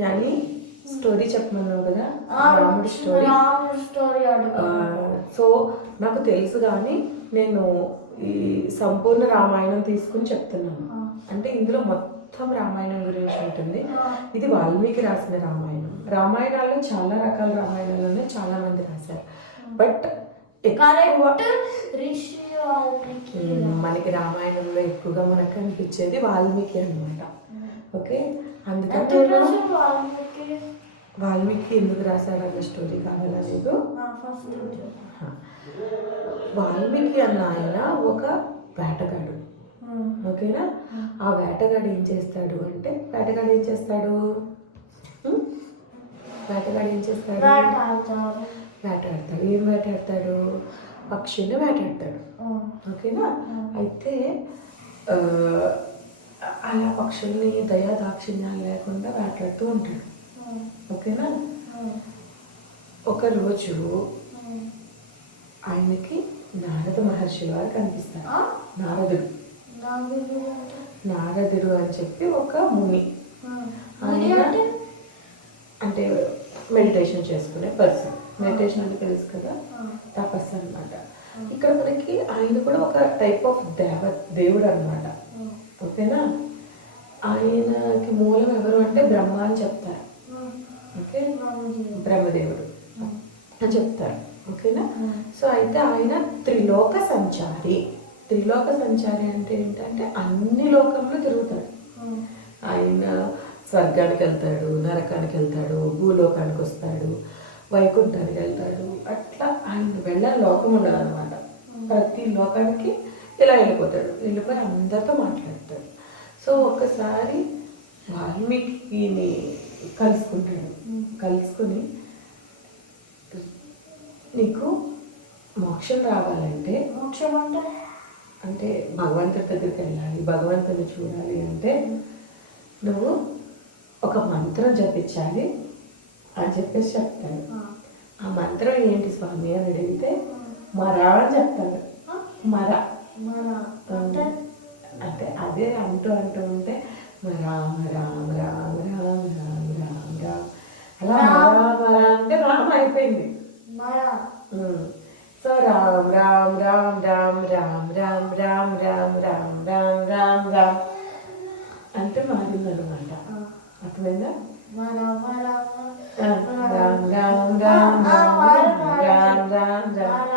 కానీ స్టోరీ చెప్పమన్నావు కదా? రాముడి స్టోరీ. స్టోరీ సో నాకు తెలుసు కానీ నేను ఈ సంపూర్ణ రామాయణం తీసుకుని చెప్తున్నాను. అంటే ఇందులో మొత్తం రామాయణం గురించి ఉంటుంది. ఇది వాల్మీకి రాసిన రామాయణం. రామాయణాల్లో చాలా రకాల రామాయణాలు ఉన్నాయి చాలా మంది రాశారు. బట్ మనకి రామాయణంలో ఎక్కువగా మనకు కనిపించేది వాల్మీకి అనమాట ఓకే? రిషి వాల్మీకి? ఎందుకు రాశాడు అన్న స్టోరీ కావాలా నీకు? హా. వాల్మీకి అన్న ఆయన ఒక వేటగాడు. ఓకేనా? ఆ వేటగాడు ఏం చేస్తాడు అంటే వేటగాడు ఏం చేస్తాడు? వేటగాడు ఏం చేస్తాడు? వేటాడతాడు. ఏం వేటాడతాడు? పక్షిని వేటాడతాడు. ఓకేనా? అయితే అలా పక్షుల్ని దయా దాక్షిణ్యాలు లేకుండా వేటాడుతూ ఉంటాడు. ఓకేనా? ఒకరోజు ఆయనకి నారద మహర్షి వారు కనిపిస్తారు. నారదుడు. నారదుడు అని చెప్పి ఒక ముని. ఆయన అంటే? మెడిటేషన్ చేసుకునే పర్సన్. మెడిటేషన్ అంటే తెలుసు కదా? తపస్సు అనమాట ఇక్కడ మనకి ఆయన కూడా ఒక టైప్ ఆఫ్ దేవ దేవుడు అనమాట ఓకేనా? ఆయనకి మూలం ఎవరు అంటే బ్రహ్మ అని చెప్తారు. ఓకే? బ్రహ్మదేవుడు. అని చెప్తారు. ఓకేనా? సో అయితే ఆయన త్రిలోక సంచారి. త్రిలోక సంచారి అంటే ఏంటంటే అన్ని లోకంలో తిరుగుతాడు. ఆయన స్వర్గానికి వెళ్తాడు నరకానికి వెళ్తాడు భూలోకానికి వస్తాడు వైకుంఠానికి వెళ్తాడు. అట్లా ఆయన వెళ్ళని లోకం ఉండదు అనమాట ప్రతి లోకానికి ఇలా వెళ్ళిపోతాడు. వెళ్ళిపోయి అందరితో మాట్లాడతాడు సో ఒక్కసారి వాల్మీకిని కలుసుకుంటాడు. కలుసుకుని నీకు మోక్షం రావాలంటే మోక్షం అంటే? అంటే భగవంతుడి దగ్గరికి వెళ్ళాలి భగవంతుని చూడాలి అంటే నువ్వు ఒక మంత్రం జపించాలి అని చెప్పేసి చెప్తాడు. ఆ. మంత్రం ఏంటి స్వామి అని అడిగితే మరా అని చెప్తాడు. మర. అంటే అంటే అదే అంటూ అంటూ ఉంటే రామ రామ రామ రామ రామ రామ రామ అలా మరా అంటే రామ అయిపోయింది. సో రామ్ రామ్ రామ్ రామ్ రామ్ రామ్ రామ్ రామ్ రామ్ రామ్ రామ్ రామ్ అంటే మారింది అనమాట అర్థమైందా రామ్ రామ్ రామ్ రామ్ రామ్ రామ్ రామ్ రామ్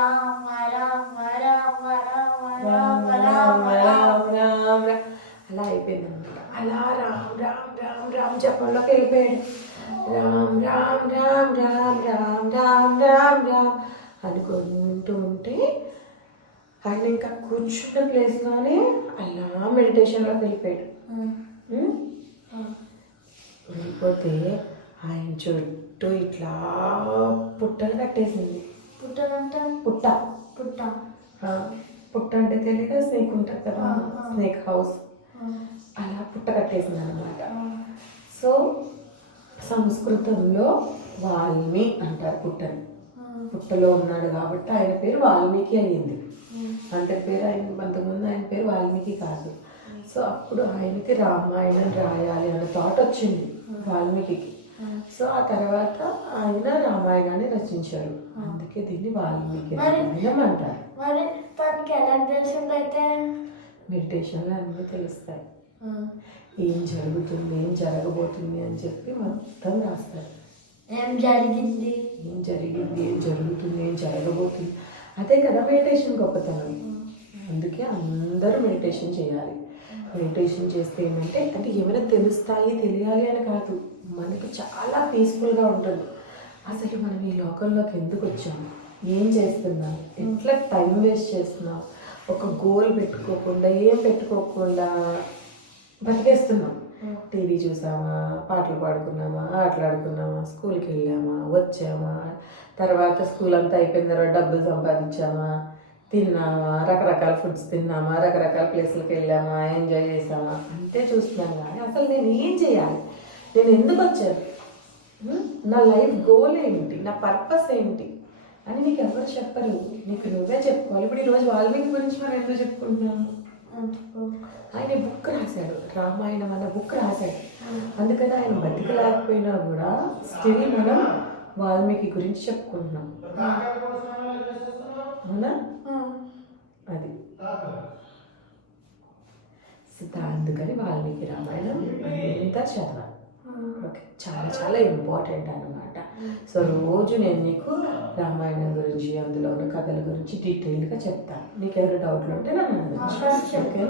అలా రామ్ రామ్ రామ్ రామ్ చెప్పంలోకి వెళ్ళిపోయాడు. రామ్ రామ్ రామ్ రామ్ రామ్ రామ్ రామ్ రామ్ అనుకుంటూ ఉంటే ఆయన ఇంకా కూర్చున్న ప్లేస్లోనే అలా మెడిటేషన్లోకి వెళ్ళిపోయాడు? వెళ్ళిపోతే ఆయన చుట్టూ ఇట్లా పుట్టలు కట్టేసింది. పుట్టనంటే పుట్ట. పుట్ట. పుట్ట అంటే తెలియదు స్నేక్ ఉంటుంది కదా? Snake house. అలా పుట్ట కట్టేసింది అనమాట సో సంస్కృతంలో వాల్మి అంటారు పుట్టని. పుట్టలో ఉన్నాడు కాబట్టి ఆయన పేరు వాల్మీకి అయ్యింది. అంటే పేరు ఆయన అంతకుముందు ఆయన పేరు వాల్మీకి కాదు. సో అప్పుడు ఆయనకి రామాయణం రాయాలి అనే థాట్ వచ్చింది వాల్మీకి సో ఆ తర్వాత ఆయన రామాయణాన్ని రచించారు అందుకే దీన్ని వాల్మీకి రామాయణం అంటారు. మరి తనకి ఎలా తెలిసిందైతే? మెడిటేషన్లో అన్నీ తెలుస్తాయి. ఏం జరుగుతుంది ఏం జరగబోతుంది అని చెప్పి మొత్తం రాస్తారు. ఏం జరిగింది? ఏం జరిగింది ఏం జరుగుతుంది ఏం జరగబోతుంది. అదే కదా మెడిటేషన్ గొప్పతనం. అందుకే అందరూ మెడిటేషన్ చేయాలి. మెడిటేషన్ చేస్తే ఏంటంటే అంటే ఏమైనా తెలుస్తాయి తెలియాలి అని కాదు. మనకు చాలా పీస్ఫుల్గా ఉంటుంది. అసలు మనం ఈ లోకంలోకి ఎందుకు వచ్చాము? ఏం చేస్తున్నాం? ఎట్లా టైం వేస్ట్ చేస్తున్నాం? ఒక గోల్ పెట్టుకోకుండా ఏం పెట్టుకోకుండా బతికేస్తున్నాం. టీవీ చూసామా పాటలు పాడుకున్నామా ఆటలు ఆడుకున్నామా స్కూల్కి వెళ్ళామా వచ్చామా తర్వాత స్కూల్ అంతా అయిపోయిన తర్వాత డబ్బులు సంపాదించామా తిన్నామా రకరకాల ఫుడ్స్ తిన్నామా రకరకాల ప్లేస్లకు వెళ్ళామా ఎంజాయ్ చేసామా అంతే చూస్తున్నాను కానీ అసలు నేను ఏం చేయాలి? నేను ఎందుకు వచ్చాను? నా లైఫ్ గోల్ ఏంటి? నా పర్పస్ ఏంటి? అని నీకు ఎవరు చెప్పరు. నీకు నువ్వే చెప్పుకోవాలి. ఇప్పుడు ఈరోజు వాల్మీకి గురించి మనం ఎందుకు చెప్పుకుంటున్నాము? ఆయన బుక్ రాశాడు. రామాయణం అన్న బుక్ రాశాడు. అందుకని ఆయన బతికలేకపోయినా కూడా స్టిల్ మనం వాల్మీకి గురించి చెప్పుకుంటున్నాం. అవునా? అది. సో దా- అందుకని వాల్మీకి రామాయణం అంతా చదవాలి. ఓకే. చాలా చాలా ఇంపార్టెంట్ అన్నమాట. సో రోజు నేను నీకు రామాయణం గురించి అందులో ఉన్న కథల గురించి డీటెయిల్గా చెప్తాను. నీకు ఏమైనా డౌట్లు ఉంటే నన్ను ఓకే